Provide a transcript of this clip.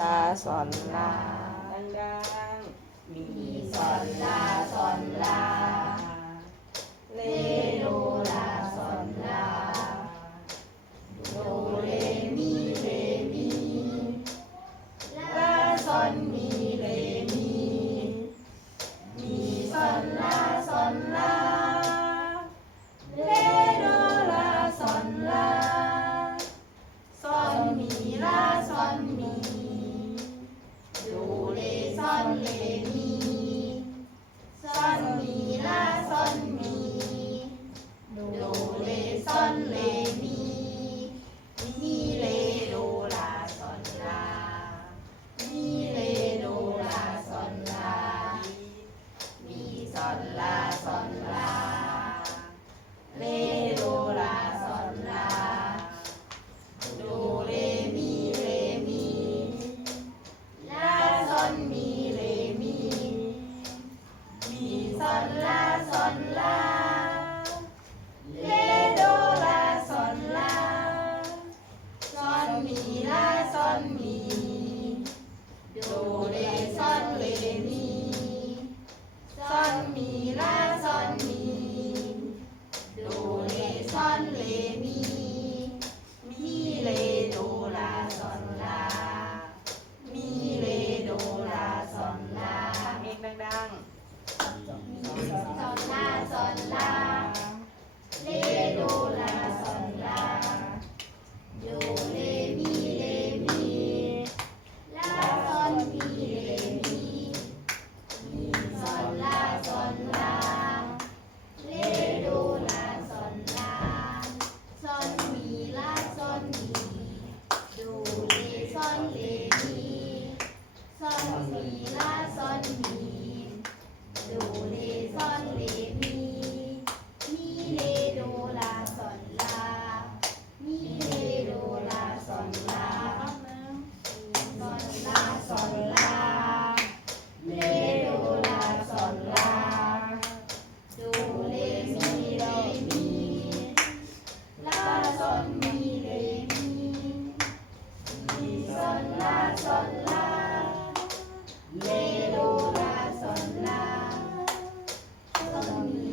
ลาซอนลาดังๆมีซอนลาซอนลา เลโลลาซอนลา โดเรมีเลมีลาซอนมีเลมี มีซอนลาซอนลา อนเลมีมีเลโดลาซอนลามีเลโดลาซอนลามีซอนลา นลาโซอนลา